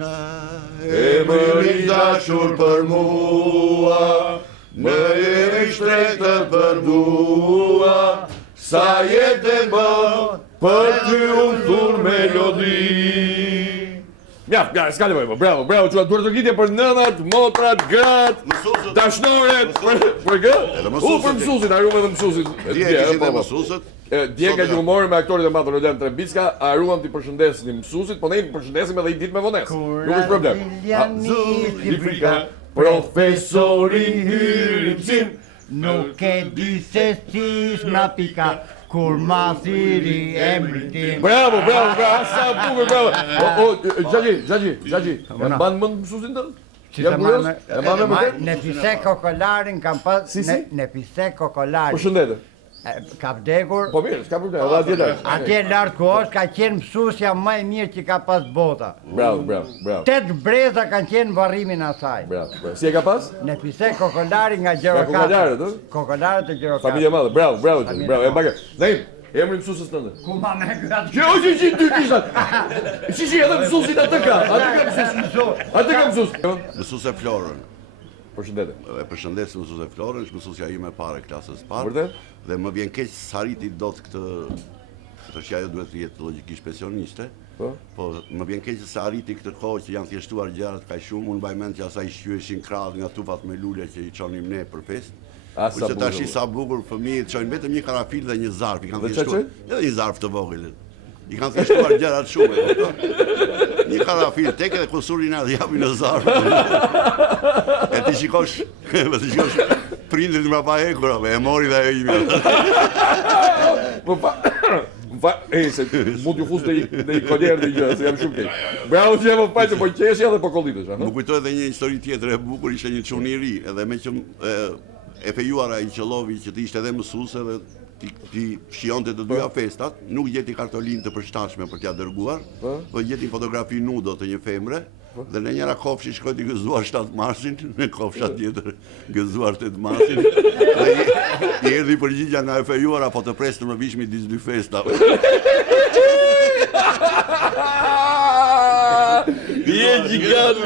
Na emëri dashur për mua, më jemi shtrejtë të përdua, sa jetë e bën, për ty unë thur melodi. Mjaft, s'ka nevojë, bravo, çuat duhet të gjitje për nënat, motrat, gratë, dashnoret, për kë? Për mësuesit, haruam edhe mësuesit. Dje kishin mësuesit. Dje nga gjumori me aktorit e madh Roland Trebicka, haruam t'i përshëndesim mësuesit, po ne i përshëndesim edhe i ditë me vonesë. Nuk është problem. Afrika, Profesori hyrimësim, nuk e di se si s'na pika, kur ma thiri emrin tim. Bravo, sa bukur, bravo. Gjaxhi, e mban mend mësuesin tënd? Nefise Kokolarin kam pas, Nefise Kokolarin. Përshëndetje. Ka vdekur. Po mirë, s'ka problem, edhe atje lart. Atje lart ku është, ka qenë mësuesja më e mirë që ka pas bota. Bravo. 8 breza kanë qenë varrimin asaj. Bravo. Si e ka pas? Nefise Kokolari nga Gjirokastër. Kokolarët, ë? Kokolarët e Gjirokastër. Familje madhe, bravo, e mbake. Zaim, emri mësuesës tënde. Ku ma me gratë? Që dy kishat. Si, edhe mësuesit atë ka. Atë ka mësues. Mësuese Florën. Përshëndetje. E përshëndes mësuese Florën, është mësuesja ime e parë klasës parë. Vërtet? Dhe më vjen keq s'arriti dot këtë që ajo duhet të jetë logjikisht pensioniste. Po më vjen keq se arriti këtë kohë që janë thjeshtuar gjërat kaq shumë, unë mbaj mend që asaj shqyeshin krahët nga tufat me lule që i çonim ne për festë. Kurse tash sa bukur fëmijët çojnë vetëm një karafil dhe një zarf, i kanë thjeshtuar. Edhe një zarf të vogël. I kanë thjeshtuar gjërat shumë, e kupton? Një karafil tek edhe kusurin atë japin në zarf. E ti shikosh, prindrit më pa hekur, e mori dhe ajo imi. Se mund t'ju fus dhe i koljerë dhe i gjë, se jam shumë keq. Bravo që e më pajtë, po qeshja dhe po kollitesh. Më kujtoj edhe një histori tjetër e bukur, ishte një çuni i ri, edhe me që e fejuara i qellovi që ti ishte edhe mësuese dhe ti shijonte të dyja festat, nuk gjeti kartolinë të përshtatshme për t'ia dërguar, po gjeti fotografi nudo të një femre. Dhe në njëra kofshi shkoj t'i gëzuar 7 marsin, në kofsha tjetër gëzuar 8 marsin. Dhe i erdhi përgjigja nga e fejuara, po të prestë më vishmi disë dy festave. Je gjigant,